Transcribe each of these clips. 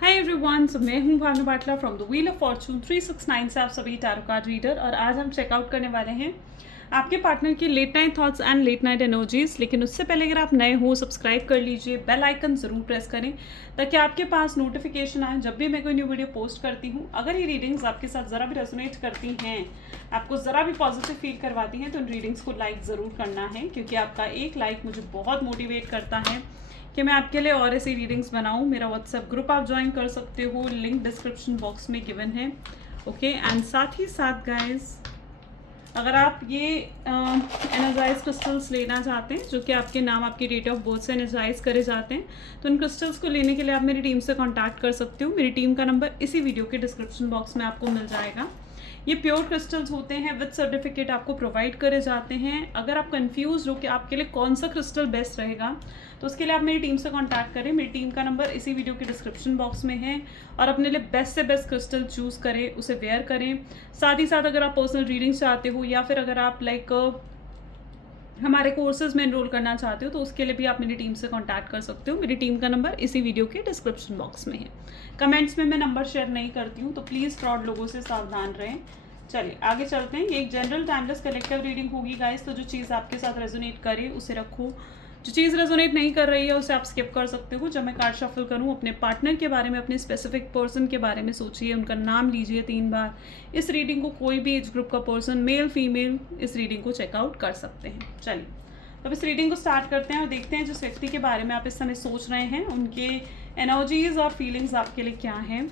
Hi everyone, so मैं हूं Bhavna Batla from the wheel of fortune 369 से आप सभी टैरो कार्ड रीडर। और आज हम चेकआउट करने वाले हैं आपके पार्टनर की late night thoughts and late night energies. लेकिन उससे पहले अगर आप नए हो, सब्सक्राइब कर लीजिए, बेल आइकन ज़रूर प्रेस करें ताकि आपके पास नोटिफिकेशन आए जब भी मैं कोई न्यू वीडियो पोस्ट करती हूँ। अगर ये रीडिंग्स आपके साथ ज़रा भी रेजोनेट करती हैं, आपको ज़रा भी पॉजिटिव फील करवाती हैं, तो इन रीडिंग्स को लाइक ज़रूर करना है, क्योंकि आपका एक लाइक मुझे बहुत मोटिवेट करता है कि मैं आपके लिए और ऐसी रीडिंग्स बनाऊं। मेरा व्हाट्सएप ग्रुप आप ज्वाइन कर सकते हो, लिंक डिस्क्रिप्शन बॉक्स में गिवन है। ओके, एंड साथ ही साथ गाइस, अगर आप ये एनर्जाइज क्रिस्टल्स लेना चाहते हैं जो कि आपके नाम, आपकी डेट ऑफ बर्थ से एनर्जाइज करे जाते हैं, तो इन क्रिस्टल्स को लेने के लिए आप मेरी टीम से कांटेक्ट कर सकते हो। मेरी टीम का नंबर इसी वीडियो के डिस्क्रिप्शन बॉक्स में आपको मिल जाएगा। ये प्योर क्रिस्टल्स होते हैं, विद सर्टिफिकेट आपको प्रोवाइड करे जाते हैं। अगर आप कंफ्यूज हो कि आपके लिए कौन सा क्रिस्टल बेस्ट रहेगा, तो उसके लिए आप मेरी टीम से कांटेक्ट करें। मेरी टीम का नंबर इसी वीडियो के डिस्क्रिप्शन बॉक्स में है, और अपने लिए बेस्ट से बेस्ट क्रिस्टल चूज़ करें, उसे वेयर करें। साथ ही साथ अगर आप पर्सनल रीडिंग्स चाहते हो, या फिर अगर आप हमारे कोर्सेज में एनरोल करना चाहते हो, तो उसके लिए भी आप मेरी टीम से कांटेक्ट कर सकते हो। मेरी टीम का नंबर इसी वीडियो के डिस्क्रिप्शन बॉक्स में है। कमेंट्स में मैं नंबर शेयर नहीं करती हूँ, तो प्लीज़ फ्रॉड लोगों से सावधान रहें। चलिए आगे चलते हैं। ये एक जनरल टाइमलेस कलेक्टिव रीडिंग होगी गाइस, तो जो चीज़ आपके साथ रेजोनेट करे उसे रखो, जो चीज़ रेजोनेट नहीं कर रही है उसे आप स्किप कर सकते हो। जब मैं कार्ड शफल करूँ, अपने पार्टनर के बारे में, अपने स्पेसिफिक पर्सन के बारे में सोचिए, उनका नाम लीजिए 3 बार। इस रीडिंग को कोई भी एज ग्रुप का पर्सन, मेल फीमेल, इस रीडिंग को चेकआउट कर सकते हैं। चलिए अब इस रीडिंग को स्टार्ट करते हैं और देखते हैं जिस व्यक्ति के बारे में आप इस समय सोच रहे हैं, उनके एनर्जीज और फीलिंग्स आपके लिए क्या हैं।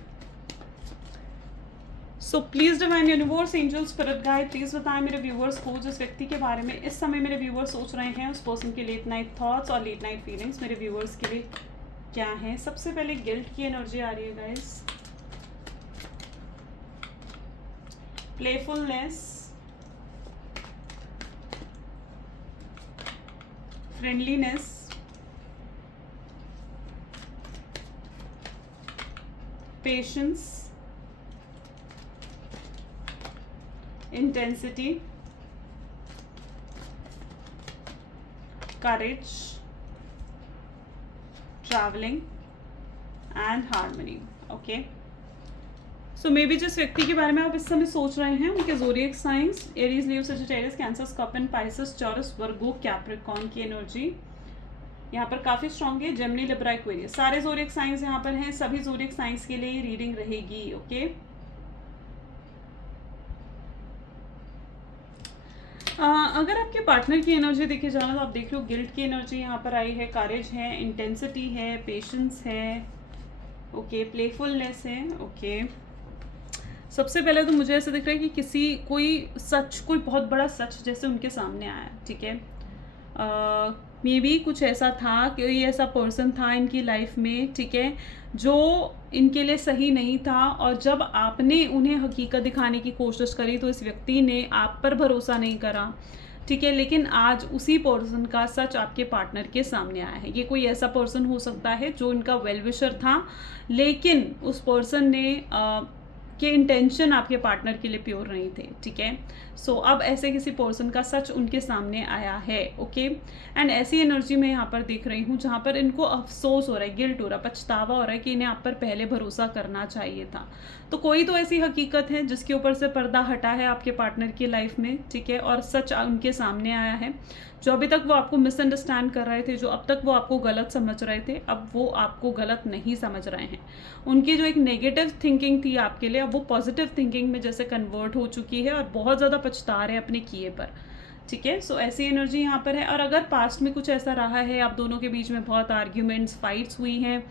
सो please divine universe, angel, spirit guide, please बताएं मेरे व्यूवर्स को जिस व्यक्ति के बारे में इस समय मेरे व्यूवर्स सोच रहे हैं, उस पर्सन के लेट नाइट थॉट्स और लेट नाइट फीलिंग्स मेरे व्यूवर्स के लिए क्या हैं। सबसे पहले गिल्ट की एनर्जी आ रही है guys, playfulness, friendliness, patience, intensity, courage, traveling and harmony. Okay, so may be जिस व्यक्ति के बारे में आप इस समय सोच रहे हैं, उनके zodiac signs Aries, Leo, Sagittarius, Cancer, Scorpion, Pisces, Taurus, Virgo, Capricorn की एनर्जी यहाँ पर काफ़ी स्ट्रॉन्ग है। जेमिनी, लिब्रा, एक्वेरियस, सारे ज़ोडिएक साइंस यहाँ पर हैं। सभी ज़ोडिएक साइंस के लिए रीडिंग रहेगी। ओके, अगर आपके पार्टनर की एनर्जी देखी जाए तो आप देख लो गिल्ट की एनर्जी यहाँ पर आई है, करेज है, इंटेंसिटी है, पेशेंस है, ओके, प्लेफुलनेस है। ओके, सबसे पहले तो मुझे ऐसा दिख रहा है कि कोई बहुत बड़ा सच जैसे उनके सामने आया। ठीक है, मे बी कुछ ऐसा था, कोई ऐसा पर्सन था इनकी लाइफ में, ठीक है, जो इनके लिए सही नहीं था, और जब आपने उन्हें हकीकत दिखाने की कोशिश करी तो इस व्यक्ति ने आप पर भरोसा नहीं करा। ठीक है, लेकिन आज उसी पर्सन का सच आपके पार्टनर के सामने आया है। ये कोई ऐसा पर्सन हो सकता है जो इनका वेल विशर था, लेकिन उस पर्सन ने के इंटेंशन आपके पार्टनर के लिए प्योर नहीं थे। ठीक है, सो अब ऐसे किसी पर्सन का सच उनके सामने आया है। ओके, एंड ऐसी एनर्जी मैं यहाँ पर देख रही हूँ जहाँ पर इनको अफसोस हो रहा है, गिल्ट हो रहा है, पछतावा हो रहा है कि इन्हें आप पर पहले भरोसा करना चाहिए था। तो कोई तो ऐसी हकीकत है जिसके ऊपर से पर्दा हटा है आपके पार्टनर की लाइफ में। ठीक है, और सच उनके सामने आया है। जो अभी तक वो आपको मिसअंडरस्टैंड कर रहे थे, जो अब तक वो आपको गलत समझ रहे थे, अब वो आपको गलत नहीं समझ रहे हैं। उनकी जो एक नेगेटिव थिंकिंग थी आपके लिए, अब वो पॉजिटिव थिंकिंग में जैसे कन्वर्ट हो चुकी है, और बहुत ज़्यादा पछता रहे हैं अपने किए पर। ठीक है, सो ऐसी एनर्जी यहाँ पर है। और अगर पास्ट में कुछ ऐसा रहा है, आप दोनों के बीच में बहुत आर्ग्यूमेंट्स, फाइट्स हुई हैं,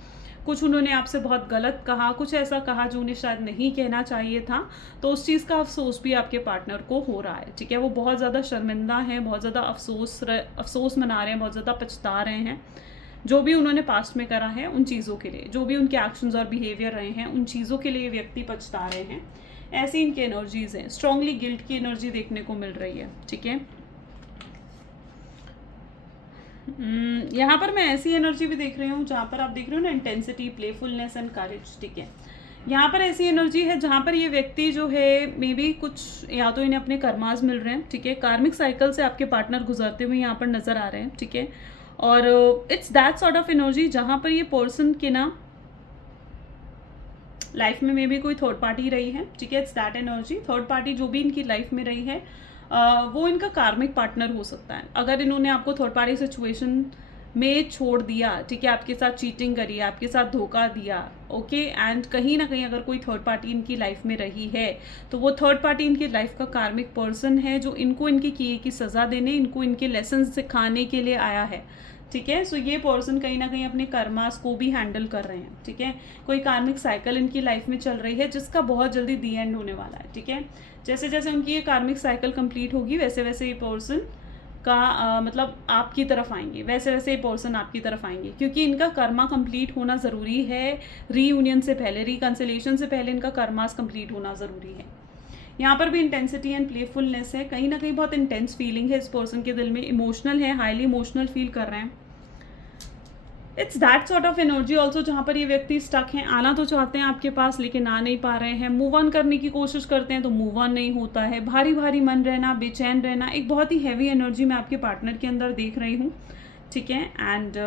कुछ उन्होंने आपसे बहुत गलत कहा, कुछ ऐसा कहा जो उन्हें शायद नहीं कहना चाहिए था, तो उस चीज़ का अफसोस भी आपके पार्टनर को हो रहा है। ठीक है, वो बहुत ज़्यादा शर्मिंदा हैं, बहुत ज़्यादा अफसोस मना रहे हैं, बहुत ज़्यादा पछता रहे हैं जो भी उन्होंने पास्ट में करा है, उन चीज़ों के लिए, जो भी उनके एक्शंस और बिहेवियर रहे हैं, उन चीज़ों के लिए व्यक्ति पछता रहे हैं। ऐसी इनकी एनर्जीज हैं। स्ट्रांगली गिल्ट की एनर्जी देखने को मिल रही है। ठीक है, यहाँ पर मैं ऐसी एनर्जी भी देख रही हूँ जहाँ पर आप देख रहे हो ना, इंटेंसिटी, प्लेफुलनेस एंड करेज। ठीक है, यहाँ पर ऐसी एनर्जी है जहाँ पर ये व्यक्ति जो है, मे बी कुछ या तो इन्हें अपने कर्मास मिल रहे हैं। ठीक है, कार्मिक साइकिल से आपके पार्टनर गुजरते हुए यहाँ पर नजर आ रहे हैं। ठीक है, और it's that sort of energy जहाँ पर ये पर्सन के ना लाइफ में मे भी कोई थर्ड पार्टी रही है, ठीक है, it's that energy. Third party जो भी इनकी लाइफ में रही है वो इनका कार्मिक पार्टनर हो सकता है। अगर इन्होंने आपको थर्ड पार्टी सिचुएशन में छोड़ दिया, ठीक है, आपके साथ चीटिंग करी, आपके साथ धोखा दिया, ओके, एंड कहीं ना कहीं अगर कोई थर्ड पार्टी इनकी लाइफ में रही है तो वो थर्ड पार्टी इनकी लाइफ का कार्मिक पर्सन है जो इनको इनके किए की सज़ा देने, इनको इनके लेसन सिखाने के लिए आया है, ठीक है। सो ये पर्सन कहीं ना कहीं अपने कर्मास को भी हैंडल कर रहे हैं, ठीक है। कोई कार्मिक साइकिल इनकी लाइफ में चल रही है जिसका बहुत जल्दी दी एंड होने वाला है, ठीक है। जैसे जैसे उनकी ये कार्मिक साइकिल कंप्लीट होगी वैसे वैसे ये पर्सन का मतलब आपकी तरफ आएंगे, वैसे वैसे ये पर्सन आपकी तरफ आएंगे, क्योंकि इनका कर्मा कंप्लीट होना ज़रूरी है। रीयूनियन से पहले, रिकन्सिलेशन से पहले इनका कर्मास कंप्लीट होना ज़रूरी है। यहाँ पर भी इंटेंसिटी एंड प्लेफुलनेस है, कहीं ना कहीं बहुत इंटेंस फीलिंग है इस पर्सन के दिल में, इमोशनल है, हाईली इमोशनल फील कर रहे हैं। It's that sort of energy also जहाँ पर ये व्यक्ति स्टक हैं, आना तो चाहते हैं आपके पास लेकिन आ नहीं पा रहे हैं, मूव ऑन करने की कोशिश करते हैं तो मूव ऑन नहीं होता है, भारी भारी मन रहना, बेचैन रहना, एक बहुत ही हैवी एनर्जी मैं आपके पार्टनर के अंदर देख रही हूँ, ठीक है। एंड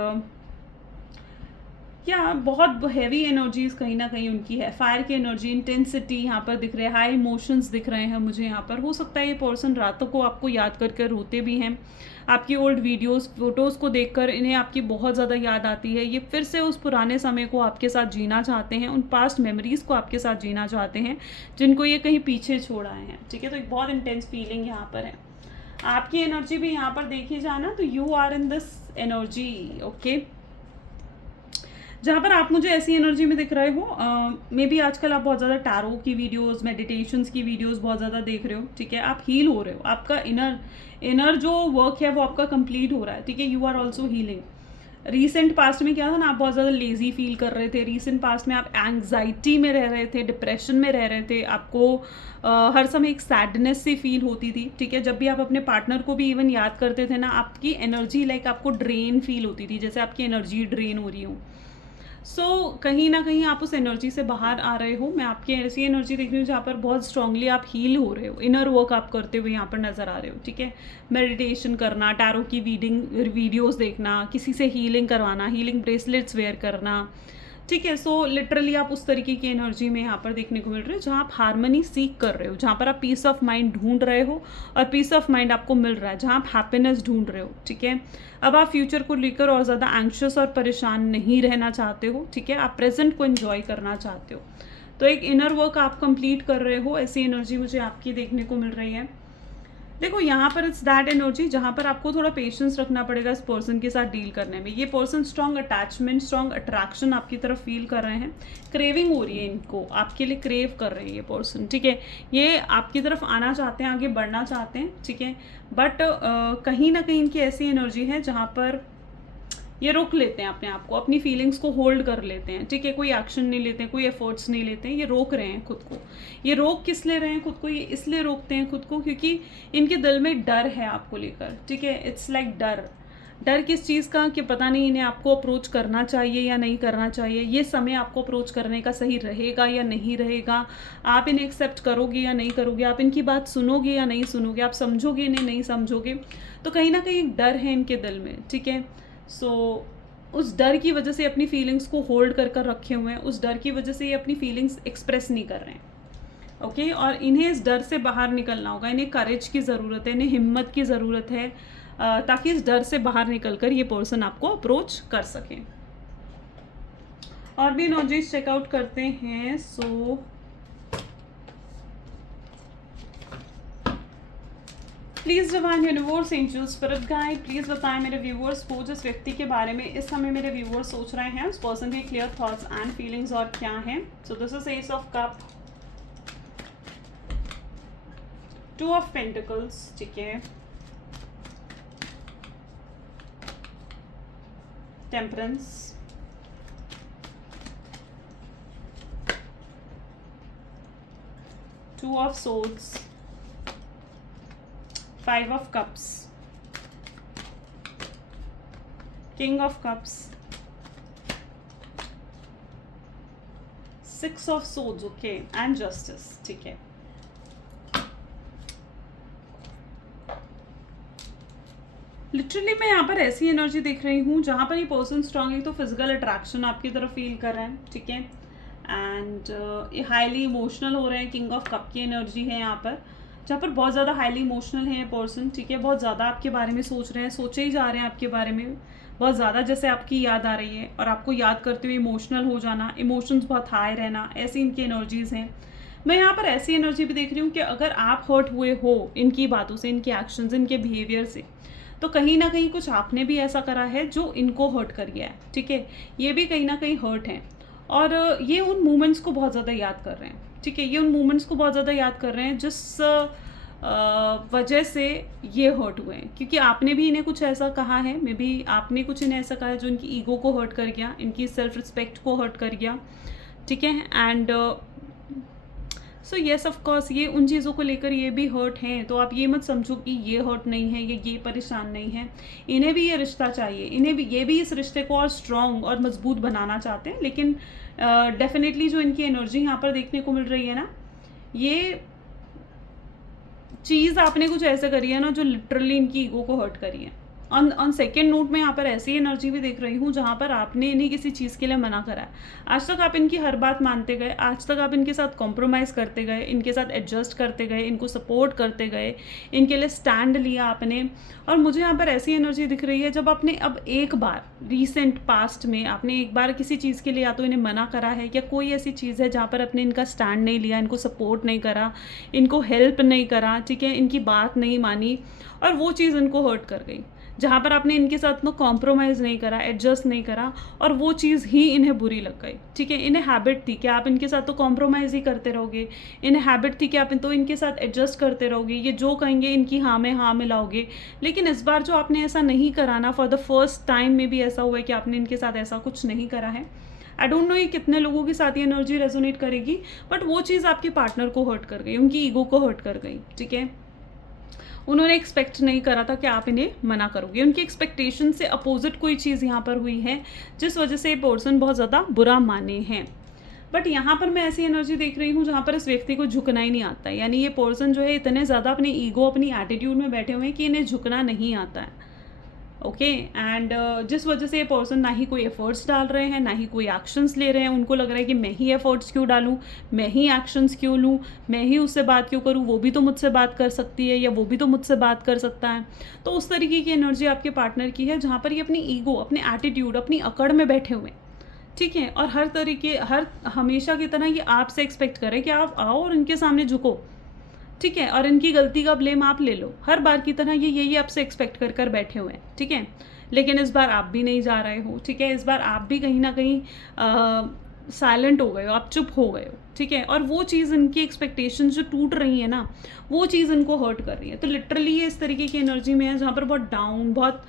क्या बहुत हैवी एनर्जीज कहीं ना कहीं उनकी है, फायर की एनर्जी, इंटेंसिटी यहाँ पर दिख रहे हैं, हाई इमोशंस दिख रहे हैं मुझे यहाँ पर। हो सकता है ये पर्सन रातों को आपको याद करके रोते भी हैं, आपकी ओल्ड वीडियोस फोटोज़ को देखकर इन्हें आपकी बहुत ज़्यादा याद आती है, ये फिर से उस पुराने समय को आपके साथ जीना चाहते हैं, उन पास्ट मेमोरीज़ को आपके साथ जीना चाहते हैं जिनको ये कहीं पीछे छोड़ आए हैं, ठीक है। तो एक बहुत इंटेंस फीलिंग यहाँ पर है। आपकी एनर्जी भी यहाँ पर देखी जाना तो you are in this energy, okay. जहाँ पर आप मुझे ऐसी एनर्जी में दिख रहे हो, मे बी आजकल आप बहुत ज़्यादा टैरो की वीडियोस, मेडिटेशंस की वीडियोस बहुत ज़्यादा देख रहे हो, ठीक है। आप हील हो रहे हो, आपका इनर जो वर्क है वो आपका कंप्लीट हो रहा है, ठीक है। You are also healing. Recent past में क्या था ना, आप बहुत ज़्यादा लेजी फील कर रहे थे, रीसेंट पास्ट में आप एंग्जाइटी में रह रहे थे, डिप्रेशन में रह रहे थे, आपको हर समय एक सैडनेस सी फील होती थी, ठीक है। जब भी आप अपने पार्टनर को भी इवन याद करते थे ना, आपकी एनर्जी लाइक आपको ड्रेन फील होती थी, जैसे आपकी एनर्जी ड्रेन हो रही हो। कहीं ना कहीं आप उस एनर्जी से बाहर आ रहे हो। मैं आपकी ऐसी एनर्जी देख रही हूँ जहाँ पर बहुत स्ट्रांगली आप हील हो रहे हो, इनर वर्क आप करते हुए यहाँ पर नज़र आ रहे हो, ठीक है। मेडिटेशन करना, टैरो की वीडियोस देखना, किसी से हीलिंग करवाना, हीलिंग ब्रेसलेट्स वेयर करना, ठीक है। सो लिटरली आप उस तरीके की एनर्जी में यहाँ पर देखने को मिल रहे हो जहाँ आप हार्मनी सीख कर रहे हो, जहाँ पर आप पीस ऑफ माइंड ढूंढ रहे हो और पीस ऑफ माइंड आपको मिल रहा है, जहाँ आप हैप्पीनेस ढूंढ रहे हो, ठीक है। अब आप फ्यूचर को लेकर और ज़्यादा एंग्शियस और परेशान नहीं रहना चाहते हो, ठीक है। आप प्रेजेंट को एंजॉय करना चाहते हो, तो एक इनर वर्क आप कंप्लीट कर रहे हो, ऐसी एनर्जी मुझे आपकी देखने को मिल रही है। देखो यहाँ पर इट्स दैट एनर्जी जहाँ पर आपको थोड़ा पेशेंस रखना पड़ेगा इस पर्सन के साथ डील करने में। ये person strong attachment, strong attraction आपकी तरफ फील कर रहे हैं, क्रेविंग हो रही है इनको, आपके लिए क्रेव कर रहे हैं ये पर्सन, ठीक है। ये आपकी तरफ आना चाहते हैं, आगे बढ़ना चाहते हैं, ठीक है। बट कहीं ना कहीं इनकी ऐसी एनर्जी है जहाँ पर ये रोक लेते हैं अपने आप को, अपनी फीलिंग्स को होल्ड कर लेते हैं, ठीक है। कोई एक्शन नहीं लेते हैं, कोई एफर्ट्स नहीं लेते हैं, ये रोक रहे हैं खुद को। ये रोक किस लिए रहे हैं खुद को, ये इसलिए रोकते हैं खुद को क्योंकि इनके दिल में डर है आपको लेकर, ठीक है। इट्स लाइक डर किस चीज़ का, कि पता नहीं इन्हें आपको अप्रोच करना चाहिए या नहीं करना चाहिए, ये समय आपको अप्रोच करने का सही रहेगा या नहीं रहेगा, आप इन्हें एक्सेप्ट करोगे या नहीं करोगे, आप इनकी बात सुनोगे या नहीं सुनोगे, आप समझोगे इन्हें नहीं समझोगे। तो कहीं ना कहीं एक डर है इनके दिल में, ठीक है। उस डर की वजह से अपनी फीलिंग्स को होल्ड कर रखे हुए हैं, उस डर की वजह से ये अपनी फीलिंग्स एक्सप्रेस नहीं कर रहे हैं, ओके। और इन्हें इस डर से बाहर निकलना होगा, इन्हें करेज की ज़रूरत है, इन्हें हिम्मत की ज़रूरत है, ताकि इस डर से बाहर निकलकर ये पर्सन आपको अप्रोच कर सके। और भी एनर्जीज चेकआउट करते हैं। Please divine universe, angel, spirit guide, please बताएं मेरे व्यूवर्स को जिस व्यक्ति के बारे में इस समय मेरे व्यूवर्स सोच रहे हैं, उस पर्सन के क्लियर थॉट्स एंड फीलिंग्स और क्या हैं। So this is S of cup, 2 of pentacles, ठीक है, temperance, two of swords, 5 of cups, king of cups, 6 of swords, okay, and justice, ठीक है। लिटरली मैं यहाँ पर ऐसी एनर्जी देख रही हूँ जहाँ पर ये पर्सन स्ट्रांगली तो फिजिकल अट्रैक्शन आपकी तरफ फील कर रहे हैं, ठीक है। एंड ये हाईली इमोशनल हो रहे हैं, किंग ऑफ कप की एनर्जी है यहाँ पर, जहाँ पर बहुत ज़्यादा हाईली इमोशनल है ये पर्सन, ठीक है, बहुत ज़्यादा आपके बारे में सोच रहे हैं, सोचे ही जा रहे हैं आपके बारे में, बहुत ज़्यादा जैसे आपकी याद आ रही है, और आपको याद करते हुए इमोशनल हो जाना, इमोशंस बहुत हाई रहना, ऐसी इनकी एनर्जीज़ हैं। मैं यहाँ पर ऐसी एनर्जी भी देख रही हूँ कि अगर आप हर्ट हुए हो इनकी बातों से, इनके एक्शंस, इनके बिहेवियर से, तो कहीं ना कहीं कुछ आपने भी ऐसा करा है जो इनको हर्ट कर गया है, ठीक है, ये भी कहीं ना कहीं हर्ट हैं, और ये उन मोमेंट्स को बहुत ज़्यादा याद कर रहे हैं, ठीक है, ये उन मोमेंट्स को बहुत ज़्यादा याद कर रहे हैं जिस वजह से ये हर्ट हुए हैं, क्योंकि आपने भी इन्हें कुछ ऐसा कहा है, मे बी आपने कुछ इन्हें ऐसा कहा है जो इनकी ईगो को हर्ट कर गया, इनकी सेल्फ रिस्पेक्ट को हर्ट कर गया, ठीक है, and so yes of course ये उन चीज़ों को लेकर ये भी हर्ट हैं, तो आप ये मत समझो कि ये हर्ट नहीं है, ये परेशान नहीं है, इन्हें भी ये रिश्ता चाहिए, इन्हें भी, ये भी इस रिश्ते को और स्ट्रॉन्ग और मजबूत बनाना चाहते हैं, लेकिन डेफिनेटली जो इनकी एनर्जी यहाँ पर देखने को मिल रही है ना, ये चीज़ आपने कुछ ऐसे करी है ना जो लिटरली इनकी ईगो को हर्ट करी है। ऑन सेकेंड नोट में यहाँ पर ऐसी एनर्जी भी देख रही हूँ जहाँ पर आपने इन्हें किसी चीज़ के लिए मना करा है। आज तक आप इनकी हर बात मानते गए, आज तक आप इनके साथ कॉम्प्रोमाइज़ करते गए, इनके साथ एडजस्ट करते गए, इनको सपोर्ट करते गए, इनके लिए स्टैंड लिया आपने, और मुझे यहाँ पर ऐसी एनर्जी दिख रही है जब आपने अब एक बार रिसेंट पास्ट में आपने एक बार किसी चीज़ के लिए या तो इन्हें मना करा है, या कोई ऐसी चीज़ है जहाँ पर आपने इनका स्टैंड नहीं लिया, इनको सपोर्ट नहीं करा, इनको हेल्प नहीं करा, ठीक है, इनकी बात नहीं मानी, और वो चीज़ इनको हर्ट कर गई, जहाँ पर आपने इनके साथ में कॉम्प्रोमाइज़ नहीं करा, एडजस्ट नहीं करा, और वो चीज़ ही इन्हें बुरी लग गई, ठीक है, इन्हें हैबिट थी कि आप इनके साथ तो कॉम्प्रोमाइज़ ही करते रहोगे, इन्हें हैबिट थी कि आप तो इनके साथ एडजस्ट करते रहोगे, ये जो कहेंगे इनकी हाँ में हाँ मिलाओगे, लेकिन इस बार जो आपने ऐसा नहीं करा ना, फॉर द फर्स्ट टाइम में भी ऐसा हुआ है कि आपने इनके साथ ऐसा कुछ नहीं करा है। आई डोंट नो ये कितने लोगों के साथ ये एनर्जी रेजोनेट करेगी, बट वो चीज़ आपके पार्टनर को हर्ट कर गई, उनकी ईगो को हर्ट कर गई, ठीक है, उन्होंने एक्सपेक्ट नहीं करा था कि आप इन्हें मना करोगे, उनकी एक्सपेक्टेशन से अपोजिट कोई चीज़ यहाँ पर हुई है जिस वजह से ये पर्सन बहुत ज़्यादा बुरा माने हैं। बट यहाँ पर मैं ऐसी एनर्जी देख रही हूँ जहाँ पर इस व्यक्ति को झुकना ही नहीं आता है, यानी ये पर्सन जो है इतने ज़्यादा अपनी ईगो, अपनी एटीट्यूड में बैठे हुए हैं कि इन्हें झुकना नहीं आता है, ओके, एंड जिस वजह से ये पर्सन ना ही कोई एफर्ट्स डाल रहे हैं, ना ही कोई एक्शंस ले रहे हैं, उनको लग रहा है कि मैं ही एफर्ट्स क्यों डालूं, मैं ही एक्शंस क्यों लूं, मैं ही उससे बात क्यों करूं, वो भी तो मुझसे बात कर सकती है, या वो भी तो मुझसे बात कर सकता है। तो उस तरीके की एनर्जी आपके पार्टनर की है जहाँ पर ये अपनी ईगो, अपने एटीट्यूड, अपनी अकड़ में बैठे हुए हैं, ठीक है, और हर हमेशा की तरह ये आपसे एक्सपेक्ट करें कि आप आओ और इनके सामने झुको, ठीक है, और इनकी गलती का ब्लेम आप ले लो, हर बार की तरह ये यही आपसे एक्सपेक्ट कर बैठे हुए हैं, ठीक है, लेकिन इस बार आप भी नहीं जा रहे हो, ठीक है, इस बार आप भी कहीं ना कहीं साइलेंट हो गए हो, आप चुप हो गए हो, ठीक है, और वो चीज़, इनकी एक्सपेक्टेशंस जो टूट रही है ना, वो चीज़ इनको हर्ट कर रही है। तो लिटरली ये इस तरीके की एनर्जी में है जहाँ पर बहुत डाउन, बहुत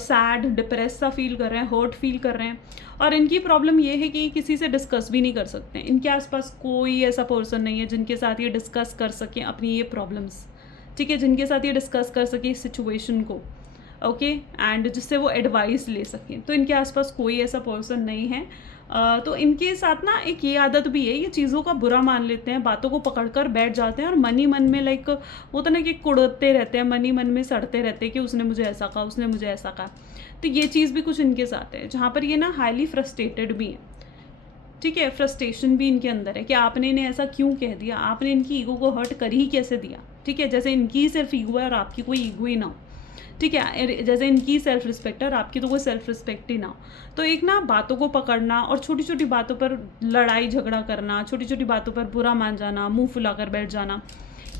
सैड, डिप्रेस सा फील कर रहे हैं, हर्ट फील कर रहे हैं, और इनकी प्रॉब्लम ये है कि किसी से डिस्कस भी नहीं कर सकते, इनके आसपास कोई ऐसा पर्सन नहीं है जिनके साथ ये डिस्कस कर सकें अपनी ये प्रॉब्लम्स, ठीक है, जिनके साथ ये डिस्कस कर सके इस सिचुएशन को, ओके, एंड जिससे वो एडवाइस ले सकें, तो इनके आसपास कोई ऐसा पर्सन नहीं है। तो इनके साथ ना एक ये आदत भी है, ये चीज़ों का बुरा मान लेते हैं, बातों को पकड़कर बैठ जाते हैं, और मन ही मन में लाइक वो तो ना कि कुड़ते रहते हैं, मन ही मन में सड़ते रहते हैं कि उसने मुझे ऐसा कहा, उसने मुझे ऐसा कहा। तो ये चीज़ भी कुछ इनके साथ है जहाँ पर ये ना हाईली फ्रस्ट्रेटेड भी है, ठीक है, फ्रस्ट्रेशन भी इनके अंदर है कि आपने इन्हें ऐसा क्यों कह दिया, आपने इनकी ईगो को हर्ट कर ही कैसे दिया, ठीक है, जैसे इनकी सिर्फ ईगो है और आपकी कोई ईगो ही ना हो, ठीक है, जैसे इनकी सेल्फ रिस्पेक्ट है और आपकी तो कोई सेल्फ रिस्पेक्ट ही ना हो। तो एक ना बातों को पकड़ना और छोटी छोटी बातों पर लड़ाई झगड़ा करना, छोटी छोटी बातों पर बुरा मान जाना, मुंह फुलाकर बैठ जाना,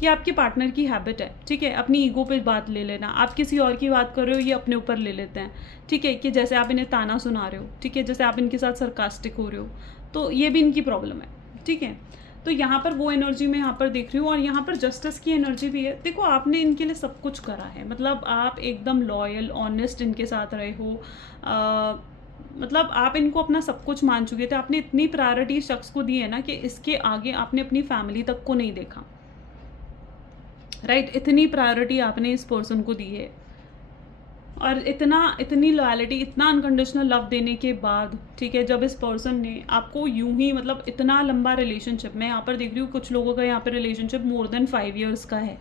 ये आपके पार्टनर की हैबिट है, ठीक है, अपनी ईगो पे बात ले लेना, आप किसी और की बात कर रहे हो ये अपने ऊपर ले लेते हैं, ठीक है, कि जैसे आप इन्हें ताना सुना रहे हो, ठीक है, जैसे आप इनके साथ सरकास्टिक हो रहे हो, तो ये भी इनकी प्रॉब्लम है, ठीक है। तो यहाँ पर वो एनर्जी मैं यहाँ पर देख रही हूँ, और यहाँ पर जस्टिस की एनर्जी भी है। देखो आपने इनके लिए सब कुछ करा है, मतलब आप एकदम लॉयल, ऑनेस्ट इनके साथ रहे हो, मतलब आप इनको अपना सब कुछ मान चुके थे, आपने इतनी प्रायोरिटी शख्स को दी है ना कि इसके आगे आपने अपनी फैमिली तक को नहीं देखा, राइट, इतनी प्रायोरिटी आपने इस पर्सन को दी है, और इतनी लॉयलिटी, इतना अनकंडीशनल लव देने के बाद, ठीक है, जब इस पर्सन ने आपको यूं ही, मतलब इतना लंबा रिलेशनशिप, मैं यहाँ पर देख रही हूँ कुछ लोगों का यहाँ पर रिलेशनशिप मोर देन 5 years का है,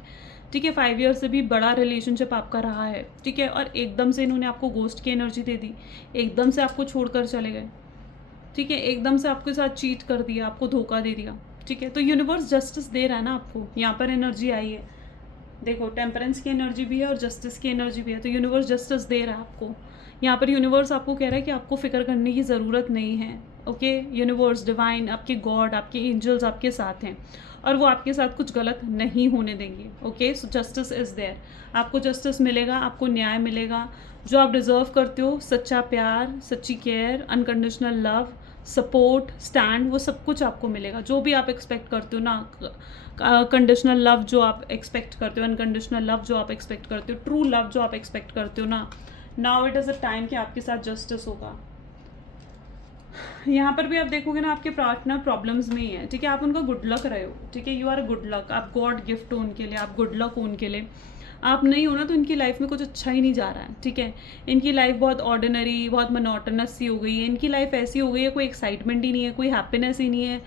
ठीक है, 5 years से भी बड़ा रिलेशनशिप आपका रहा है, ठीक है, और एकदम से इन्होंने आपको गोस्ट की एनर्जी दे दी, एकदम से आपको छोड़कर चले गए, ठीक है, एकदम से आपके साथ चीट कर दिया, आपको धोखा दे दिया, ठीक है, तो यूनिवर्स जस्टिस दे रहा है ना आपको, यहाँ पर एनर्जी आई है, देखो टेम्परेंस की एनर्जी भी है और जस्टिस की एनर्जी भी है, तो यूनिवर्स जस्टिस दे रहा है आपको। यहाँ पर यूनिवर्स आपको कह रहा है कि आपको फिक्र करने की ज़रूरत नहीं है, ओके। यूनिवर्स, डिवाइन, आपके गॉड, आपके एंजल्स आपके साथ हैं और वो आपके साथ कुछ गलत नहीं होने देंगे, okay. So justice is there, आपको जस्टिस मिलेगा, आपको न्याय मिलेगा, जो आप डिज़र्व करते हो, सच्चा प्यार, सच्ची care, unconditional love, support, stand, वो सब कुछ आपको मिलेगा, जो भी आप एक्सपेक्ट करते हो ना, कंडीशनल लव जो आप एक्सपेक्ट करते हो, अनकंडीशनल लव जो आप एक्सपेक्ट करते हो, ट्रू लव जो आप एक्सपेक्ट करते हो ना, now it is a time कि आपके साथ जस्टिस होगा। यहाँ पर भी आप देखोगे ना, आपके पार्टनर प्रॉब्लम्स में ही है, ठीक है, आप उनका गुड लक रहे हो, ठीक है, यू आर गुड लक, आप गॉड गिफ्ट हो उनके लिए, आप गुड लक हो उनके लिए। आप नहीं हो ना तो इनकी लाइफ में कुछ अच्छा ही नहीं जा रहा है, ठीक है, इनकी लाइफ बहुत ऑर्डिनरी, बहुत मोनोटोनस सी हो गई है, इनकी लाइफ ऐसी हो गई है, कोई एक्साइटमेंट ही नहीं है, कोई हैप्पीनेस ही नहीं है,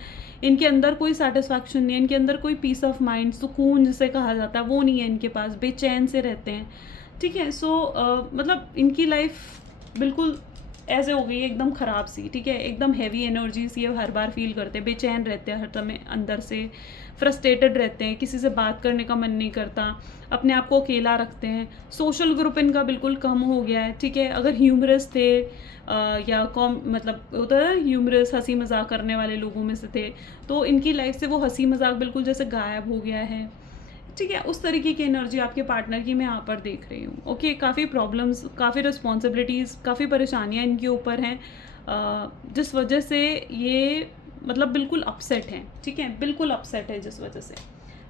इनके अंदर कोई सेटिस्फैक्शन नहीं है, इनके अंदर कोई पीस ऑफ माइंड, सुकून जिसे कहा जाता है वो नहीं है इनके पास, बेचैन से रहते हैं, ठीक है। सो मतलब इनकी लाइफ बिल्कुल ऐसे हो गई है, एकदम ख़राब सी, ठीक है, एकदम हैवी एनर्जी सी हर बार फील करते हैं, बेचैन रहते हैं हर समय अंदर से, फ्रस्ट्रेटेड रहते हैं, किसी से बात करने का मन नहीं करता, अपने आप को अकेला रखते हैं, सोशल ग्रुप इनका बिल्कुल कम हो गया है, ठीक है। अगर ह्यूमरस थे या कॉम मतलब होता है ह्यूमरस, हंसी मजाक करने वाले लोगों में से थे, तो इनकी लाइफ से वो हंसी मजाक बिल्कुल जैसे गायब हो गया है, ठीक है। उस तरीके की एनर्जी आपके पार्टनर की मैं यहाँ पर देख रही हूँ, ओके। काफ़ी प्रॉब्लम्स, काफ़ी रिस्पॉन्सिबिलिटीज़, काफ़ी परेशानियाँ इनके ऊपर हैं, जिस वजह से ये मतलब बिल्कुल अपसेट हैं, ठीक है, बिल्कुल अपसेट है, जिस वजह से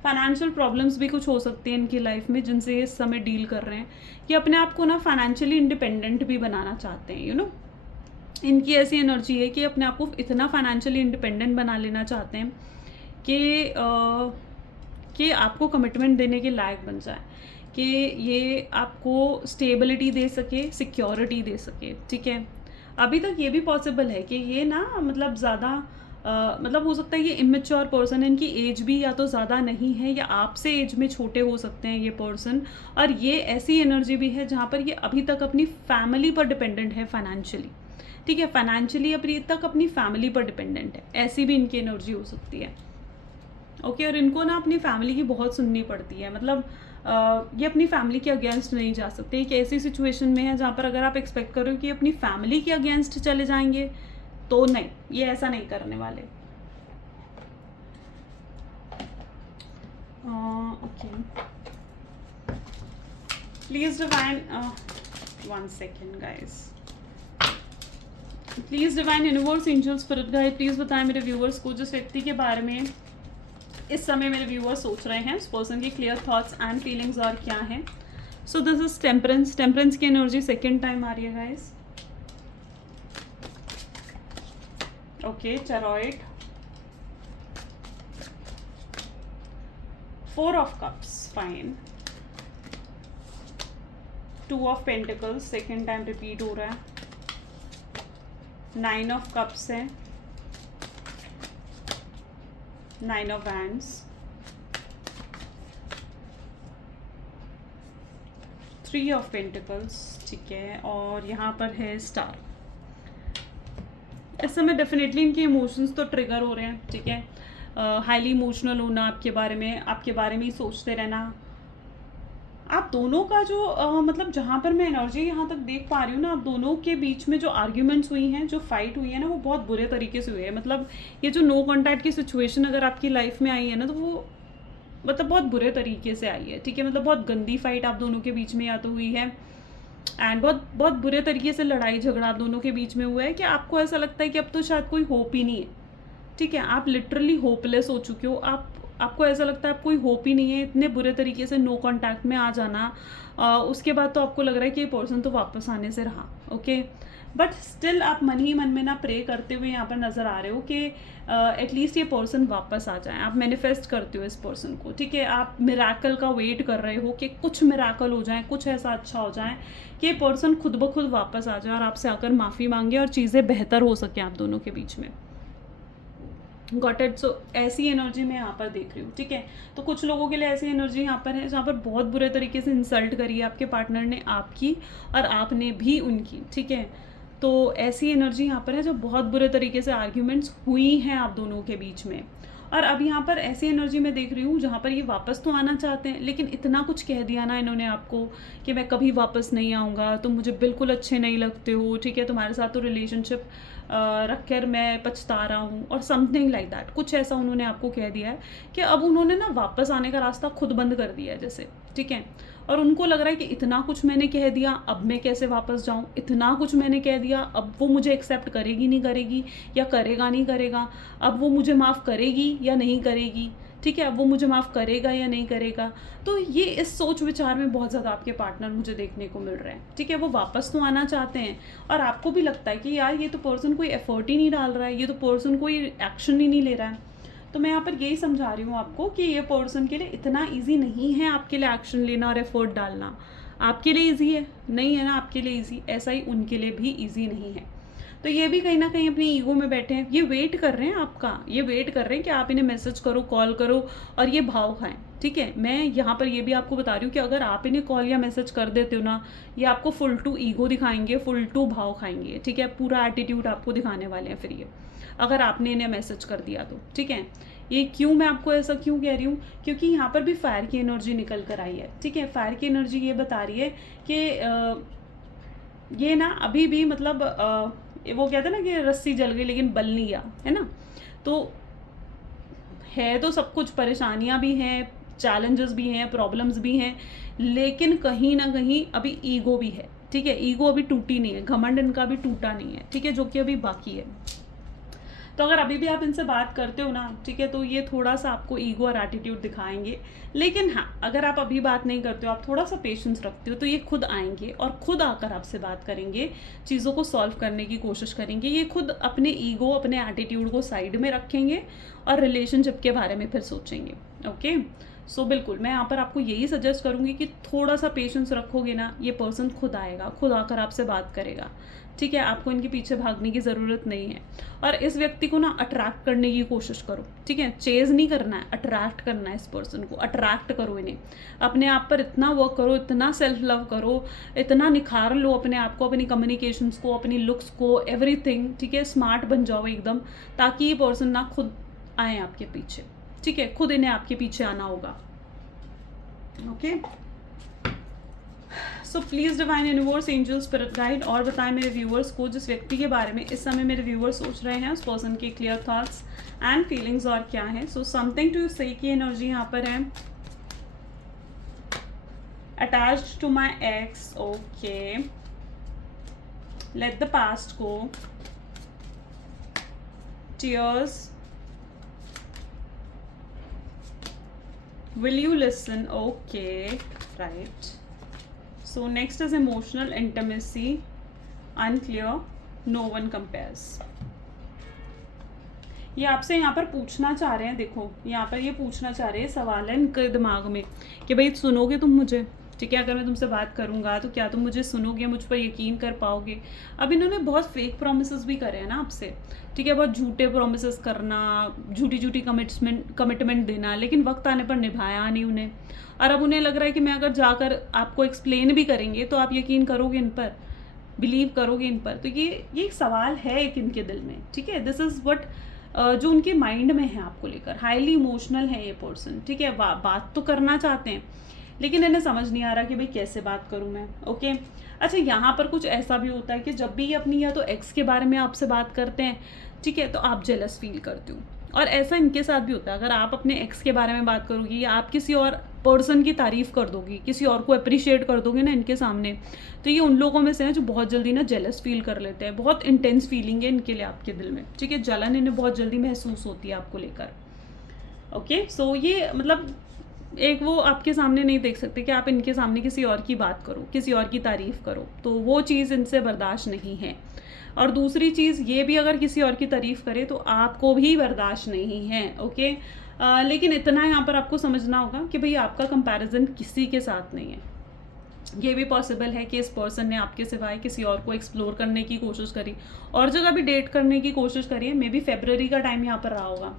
फाइनेंशियल प्रॉब्लम्स भी कुछ हो सकती हैं इनकी लाइफ में, जिनसे ये इस समय डील कर रहे हैं। ये अपने आप को ना फाइनेंशियली इंडिपेंडेंट भी बनाना चाहते हैं, यू नो, इनकी ऐसी एनर्जी है कि अपने आप को इतना फाइनेंशियली इंडिपेंडेंट बना लेना चाहते हैं कि आपको कमिटमेंट देने के लायक बन जाए, कि ये आपको स्टेबिलिटी दे सके, सिक्योरिटी दे सके, ठीक है। अभी तक ये भी पॉसिबल है कि ये ना मतलब ज़्यादा मतलब हो सकता है ये इमेच्योर पर्सन है, इनकी एज भी या तो ज़्यादा नहीं है या आपसे एज में छोटे हो सकते हैं ये पर्सन, और ये ऐसी एनर्जी भी है जहाँ पर ये अभी तक अपनी फैमिली पर डिपेंडेंट है फाइनेंशियली, ठीक है, फाइनेंशियली अभी तक अपनी फैमिली पर डिपेंडेंट है, ऐसी भी इनकी एनर्जी हो सकती है, ओके। और इनको ना अपनी फैमिली की बहुत सुननी पड़ती है, मतलब ये अपनी फैमिली के अगेंस्ट नहीं जा सकते, एक ऐसी सिचुएशन में है जहाँ पर अगर आप एक्सपेक्ट करो कि अपनी फैमिली के अगेंस्ट चले जाएंगे, तो नहीं, ये ऐसा नहीं करने वाले, okay. Please divine, 1 second guys, please divine, universe, angels, spirit guide, please बताएं मेरे व्यूअर्स को जिस व्यक्ति के बारे में इस समय मेरे व्यूअर्स सोच रहे हैं, उस पर्सन की क्लियर थॉट्स एंड फीलिंग्स और क्या हैं। So this is temperance, temperance की एनर्जी सेकेंड टाइम आ रही है guys, okay. Chariot, 4 of cups, fine, 2 of pentacles second time repeat हो रहा है, 9 ऑफ कप्स है, 9 ऑफ वैंड्स, 3 ऑफ पेंटिकल्स, ठीक है, और यहाँ पर है स्टार। इस समय डेफिनेटली इनके इमोशंस तो ट्रिगर हो रहे हैं, ठीक है, हाईली इमोशनल होना, आपके बारे में ही सोचते रहना, आप दोनों का जो मतलब जहाँ पर मैं एनर्जी यहाँ तक देख पा रही हूँ ना, आप दोनों के बीच में जो आर्ग्यूमेंट्स हुई हैं, जो फाइट हुई है ना, वो बहुत बुरे तरीके से हुई है, मतलब ये जो नो कॉन्टैक्ट की सिचुएशन अगर आपकी लाइफ में आई है ना, तो वो मतलब बहुत बुरे तरीके से आई है, ठीक है, मतलब बहुत गंदी फाइट आप दोनों के बीच में या तो हुई है, एंड बहुत बहुत बुरे तरीके से लड़ाई झगड़ा आप दोनों के बीच में हुआ है, कि आपको ऐसा लगता है कि अब तो शायद कोई होप ही नहीं है, ठीक है, आप लिटरली होपलेस हो चुके हो, आपको ऐसा लगता है आप कोई होप ही नहीं है, इतने बुरे तरीके से नो कांटेक्ट में आ जाना, उसके बाद तो आपको लग रहा है कि ये पर्सन तो वापस आने से रहा, ओके। बट स्टिल आप मन ही मन में ना प्रे करते हुए यहाँ पर नज़र आ रहे हो कि एटलीस्ट ये पर्सन वापस आ जाए, आप मैनिफेस्ट करते हो इस पर्सन को, ठीक है, आप मिराकल का वेट कर रहे हो कि कुछ मिराकल हो जाए, कुछ ऐसा अच्छा हो जाए कि ये पर्सन खुद ब खुद वापस आ जाए और आपसे आकर माफ़ी मांगे और चीज़ें बेहतर हो सके आप दोनों के बीच में, गॉट इट। सो ऐसी एनर्जी मैं यहाँ पर देख रही हूँ, ठीक है। तो कुछ लोगों के लिए ऐसी एनर्जी यहाँ पर है जहाँ पर बहुत बुरे तरीके से इंसल्ट करी है आपके पार्टनर ने आपकी और आपने भी उनकी, ठीक है। तो ऐसी एनर्जी यहाँ पर है जब बहुत बुरे तरीके से आर्ग्यूमेंट्स हुई हैं आप दोनों के बीच में। और अब यहाँ पर ऐसी एनर्जी मैं देख रही हूँ जहाँ पर ये वापस तो आना चाहते हैं, लेकिन इतना कुछ कह दिया ना इन्होंने आपको कि मैं कभी वापस नहीं आऊँगा, तुम मुझे बिल्कुल अच्छे नहीं लगते हो, ठीक है, तुम्हारे साथ तो रिलेशनशिप रख कर मैं पछता रहा हूँ, और समथिंग लाइक दैट, कुछ ऐसा उन्होंने आपको कह दिया है कि अब उन्होंने ना वापस आने का रास्ता खुद बंद कर दिया है जैसे, ठीक है। और उनको लग रहा है कि इतना कुछ मैंने कह दिया, अब मैं कैसे वापस जाऊँ, इतना कुछ मैंने कह दिया, अब वो मुझे एक्सेप्ट करेगी नहीं करेगी, या करेगा नहीं करेगा, अब वो मुझे माफ़ करेगी या नहीं करेगी, ठीक है, अब वो मुझे माफ़ करेगा या नहीं करेगा। तो ये इस सोच विचार में बहुत ज़्यादा आपके पार्टनर मुझे देखने को मिल रहे हैं, ठीक है। वो वापस तो आना चाहते हैं, और आपको भी लगता है कि यार ये तो पर्सन कोई एफर्ट ही नहीं डाल रहा है, ये तो पर्सन कोई एक्शन ही नहीं ले रहा है। तो मैं यहाँ पर यही समझा रही हूँ आपको कि ये पर्सन के लिए इतना ईजी नहीं है आपके लिए एक्शन लेना और एफर्ट डालना। आपके लिए ईजी है, नहीं है ना आपके लिए ईजी, ऐसा ही उनके लिए भी ईजी नहीं है। तो ये भी कहीं ना कहीं अपनी ईगो में बैठे हैं, ये वेट कर रहे हैं आपका, ये वेट कर रहे हैं कि आप इन्हें मैसेज करो, कॉल करो और ये भाव खाएं, ठीक है। मैं यहाँ पर ये भी आपको बता रही हूँ कि अगर आप इन्हें कॉल या मैसेज कर देते हो ना, ये आपको फुल टू ईगो दिखाएंगे, फुल टू भाव खाएंगे, ठीक है, पूरा एटीट्यूड आपको दिखाने वाले हैं फिर ये, अगर आपने इन्हें मैसेज कर दिया तो, ठीक है। ये क्यों, मैं आपको ऐसा क्यों कह रही हूँ, क्योंकि यहाँ पर भी फायर की एनर्जी निकल कर आई है, ठीक है। फायर की एनर्जी ये बता रही है कि ये ना अभी भी मतलब वो कहते हैं ना कि रस्सी जल गई लेकिन बल नहीं गया, है ना। तो है तो सब कुछ, परेशानियां भी हैं, चैलेंजेस भी हैं, प्रॉब्लम्स भी हैं, लेकिन कहीं ना कहीं अभी ईगो भी है, ठीक है। ईगो अभी टूटी नहीं है, घमंड इनका भी टूटा नहीं है, ठीक है, जो कि अभी बाकी है। तो अगर अभी भी आप इनसे बात करते हो ना, ठीक है, तो ये थोड़ा सा आपको ईगो और एटीट्यूड दिखाएंगे। लेकिन हाँ, अगर आप अभी बात नहीं करते हो, आप थोड़ा सा पेशेंस रखते हो, तो ये खुद आएंगे और खुद आकर आपसे बात करेंगे, चीज़ों को सॉल्व करने की कोशिश करेंगे। ये खुद अपने ईगो, अपने एटीट्यूड को साइड में रखेंगे और रिलेशनशिप के बारे में फिर सोचेंगे। ओके, सो बिल्कुल मैं यहाँ पर आपको यही सजेस्ट करूँगी कि थोड़ा सा पेशेंस रखोगे ना, ये पर्सन खुद आएगा, खुद आकर आपसे बात करेगा, ठीक है। आपको इनके पीछे भागने की ज़रूरत नहीं है। और इस व्यक्ति को ना अट्रैक्ट करने की कोशिश करो, ठीक है। चेज नहीं करना है, अट्रैक्ट करना है इस पर्सन को, अट्रैक्ट करो इन्हें, अपने आप पर इतना वर्क करो, इतना सेल्फ लव करो, इतना निखार लो अपने आप को, अपनी कम्युनिकेशंस को, अपनी लुक्स को, एवरीथिंग, ठीक है। स्मार्ट बन जाओ एकदम, ताकि ये पर्सन ना खुद आए आपके पीछे, ठीक है। खुद इन्हें आपके पीछे आना होगा। Okay, so please divine universe, angel, spirit guide, और बताएं मेरे व्यूअर्स को जिस व्यक्ति के बारे में इस समय मेरे व्यूअर्स सोच रहे हैं, उस पर्सन के क्लियर थॉट्स एंड फीलिंग्स और क्या है। सो समथिंग टू से की एनर्जी यहाँ पर है, attached to my ex, okay, let the past go, tears, will you listen, okay, right. So next is emotional intimacy, unclear, no one compares. ये आपसे यहाँ पर पूछना चाह रहे हैं, देखो यहाँ पर ये पूछना चाह रहे हैं, सवाल है इनके दिमाग में कि भाई सुनोगे तुम मुझे, ठीक है, अगर मैं तुमसे बात करूँगा तो क्या तुम मुझे सुनोगे, मुझ पर यकीन कर पाओगे। अब इन्होंने बहुत फेक प्रोमिसेस भी करे हैं ना आपसे, ठीक है, बहुत झूठे प्रोमिसेस करना, झूठी झूठी कमिटमेंट देना, लेकिन वक्त आने पर निभाया नहीं उन्हें। और अब उन्हें लग रहा है कि मैं अगर जाकर आपको एक्सप्लेन भी करेंगे तो आप यकीन करोगे इन पर, बिलीव करोगे इन पर। तो ये एक सवाल है एक इनके दिल में, ठीक है। दिस इज़ वट जो उनके माइंड में है आपको लेकर, हाईली इमोशनल है ये पर्सन, ठीक है। बात तो करना चाहते हैं लेकिन इन्हें समझ नहीं आ रहा कि भाई कैसे बात करूं मैं, ओके। अच्छा, यहाँ पर कुछ ऐसा भी होता है कि जब भी ये अपनी या तो एक्स के बारे में आपसे बात करते हैं, ठीक है, तो आप जेलस फील करते हो, और ऐसा इनके साथ भी होता है। अगर आप अपने एक्स के बारे में बात करोगी या आप किसी और पर्सन की तारीफ कर दोगी, किसी और को अप्रिशिएट कर दोगे ना इनके सामने, तो ये उन लोगों में से हैं जो बहुत जल्दी ना जेलस फील कर लेते हैं। बहुत इंटेंस फीलिंग है इनके लिए आपके दिल में, ठीक है, जलन इन्हें बहुत जल्दी महसूस होती है आपको लेकर। ओके, सो ये मतलब एक वो आपके सामने नहीं देख सकते कि आप इनके सामने किसी और की बात करो, किसी और की तारीफ करो, तो वो चीज़ इनसे बर्दाश्त नहीं है। और दूसरी चीज़ ये भी, अगर किसी और की तारीफ करे तो आपको भी बर्दाश्त नहीं है, ओके। लेकिन इतना यहाँ पर आपको समझना होगा कि भाई आपका कंपैरिजन किसी के साथ नहीं है। ये भी पॉसिबल है कि इस पर्सन ने आपके सिवाय किसी और को एक्सप्लोर करने की कोशिश करी, और जगह भी डेट करने की कोशिश करी है। मे बी फेब्रवरी का टाइम यहाँ पर रहा होगा,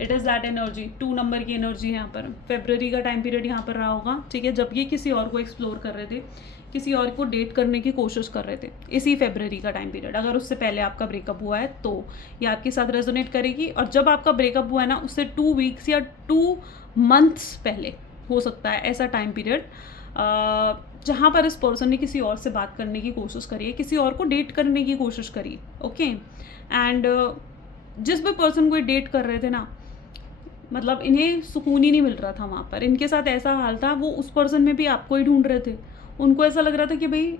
it is that energy, 2 number की एनर्जी है यहाँ पर, फेब्रवरी का टाइम पीरियड यहाँ पर रहा होगा, ठीक है, जब ये किसी और को एक्सप्लोर कर रहे थे, किसी और को डेट करने की कोशिश कर रहे थे इसी फरवरी का टाइम पीरियड, अगर उससे पहले आपका ब्रेकअप हुआ है तो ये आपके साथ रेजोनेट करेगी। और जब आपका ब्रेकअप हुआ है ना, उससे 2 वीक्स या 2 मंथ्स पहले हो सकता है ऐसा टाइम पीरियड जहाँ पर इस पर्सन ने किसी और से बात करने की कोशिश करी है, किसी और को डेट करने की कोशिश करी। ओके, एंड जिस भी पर्सन को डेट कर रहे थे ना, मतलब इन्हें सुकून ही नहीं मिल रहा था वहाँ पर। इनके साथ ऐसा हाल था, वो उस पर्सन में भी आपको ही ढूंढ रहे थे। उनको ऐसा लग रहा था कि भाई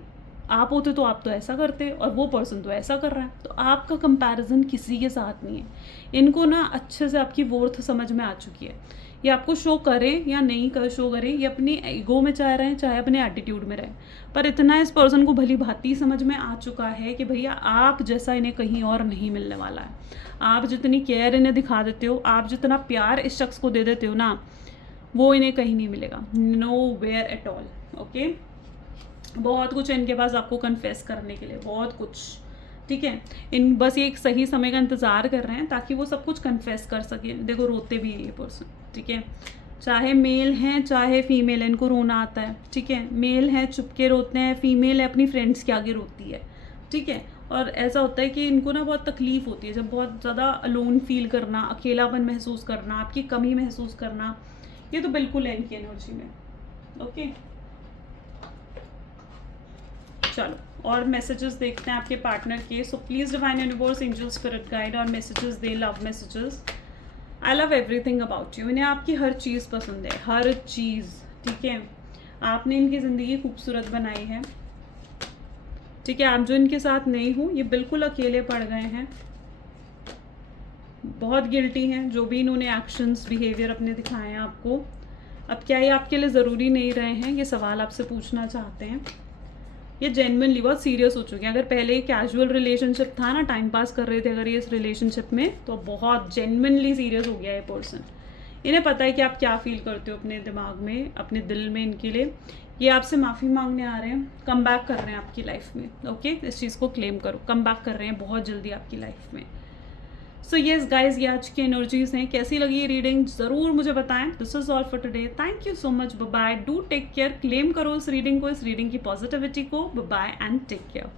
आप होते तो आप तो ऐसा करते और वो पर्सन तो ऐसा कर रहा है, तो आपका कंपैरिजन किसी के साथ नहीं है। इनको ना अच्छे से आपकी वर्थ समझ में आ चुकी है। ये आपको शो करे या नहीं कर शो करे, ये अपनी ईगो में चाह रहे हैं चाहे अपने एटीट्यूड में रहे, पर इतना इस पर्सन को भली भांति समझ में आ चुका है कि भैया आप जैसा इन्हें कहीं और नहीं मिलने वाला है। आप जितनी केयर इन्हें दिखा देते हो, आप जितना प्यार इस शख्स को दे देते हो ना, वो इन्हें कहीं नहीं मिलेगा, nowhere at all. Okay, बहुत कुछ है इनके पास आपको कन्फेस करने के लिए, बहुत कुछ। ठीक है, इन बस ये एक सही समय का इंतज़ार कर रहे हैं ताकि वो सब कुछ कन्फेस कर सके। देखो रोते भी है ये पर्सन, ठीक है, चाहे मेल हैं चाहे फीमेल है, इनको रोना आता है। ठीक है, मेल है चुपके रोते हैं, फीमेल है अपनी फ्रेंड्स के आगे रोती है। ठीक है, और ऐसा होता है कि इनको ना बहुत तकलीफ होती है जब बहुत ज़्यादा अलोन फील करना, अकेलापन महसूस करना, आपकी कमी महसूस करना, ये तो बिल्कुल है इनकी एनर्जी में। ओके, चलो और मैसेजेस देखते हैं आपके पार्टनर के। So please divine universe, angel, spirit guide और मैसेजेस दे, love messages. I love everything about you. इन्हें आपकी हर चीज़ पसंद है, हर चीज़। ठीक है, आपने इनकी ज़िंदगी खूबसूरत बनाई है। ठीक है, आप जो इनके साथ नहीं हो, ये बिल्कुल अकेले पड़ गए हैं, बहुत गिल्टी हैं जो भी इन्होंने एक्शंस बिहेवियर अपने दिखाए हैं आपको। अब क्या ये आपके लिए ज़रूरी नहीं रहे हैं, ये सवाल आपसे पूछना चाहते हैं। ये जेन्युइनली बहुत सीरियस हो चुके हैं। अगर पहले कैजुअल रिलेशनशिप था ना, टाइम पास कर रहे थे अगर ये इस रिलेशनशिप में, तो बहुत जेन्युइनली सीरियस हो गया है पर्सन। इन्हें पता है कि आप क्या फील करते हो अपने दिमाग में, अपने दिल में। इनके लिए ये आपसे माफ़ी मांगने आ रहे हैं, कम बैक कर रहे हैं आपकी लाइफ में। ओके, इस चीज़ को क्लेम करो, कम बैक कर रहे हैं बहुत जल्दी आपकी लाइफ में। सो येस गाइज, ये आज की एनर्जीज हैं। कैसी लगी ये रीडिंग ज़रूर मुझे बताएं। This is all for today, thank you so much, bye bye, do take care. Claim करो इस रीडिंग को, इस रीडिंग की पॉजिटिविटी को। Bye bye and take care.